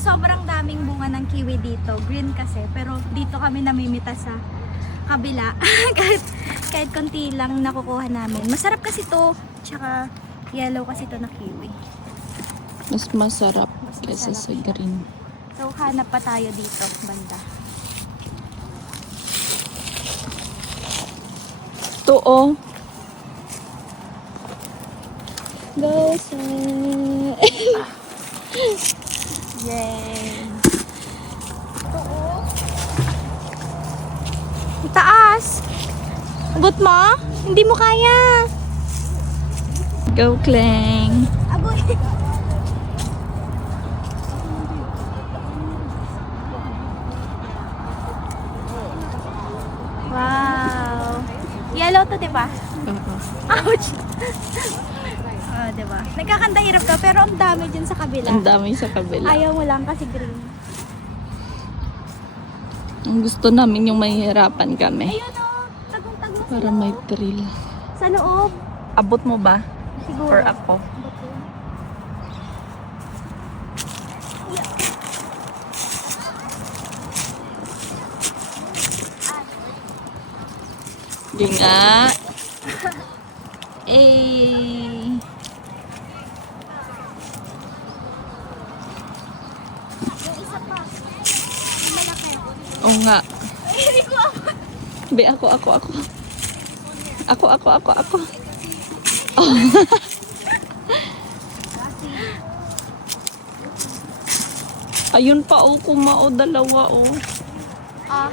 sobrang daming bunga ng kiwi dito. Green kasi, pero dito kami namimita sa kabila. kahit konti lang nakukuha namin. Masarap kasi to. Tsaka yellow kasi to na kiwi. Mas masarap Mas kaysa masarap sa siya. green. So hanap pa tayo dito, banda. To oh. Go, sir! Yay! Ang taas! Abot mo? Hindi mo kaya! Go, Kleng. Aboy! Wow! Yellow to, diba? Oo. Ouch! Oh, diba? Nagkakanta hirap to, pero ang dami dyan sa kabila. Ang dami sa kabila. Ayaw mo lang kasi green. Ang gusto namin yung mahihirapan kami. Ayun o! Tagong-tagong Para may thrill. sa loob. Abot mo ba? Siguro. Or ako? Di nga. Eh. Yung isa pa. Yung malaki. Oo nga. Ay, hindi ko ako. Be, ako. Ako. Oh. Ayun pa, oh, kumao, dalawa, oh. Ah.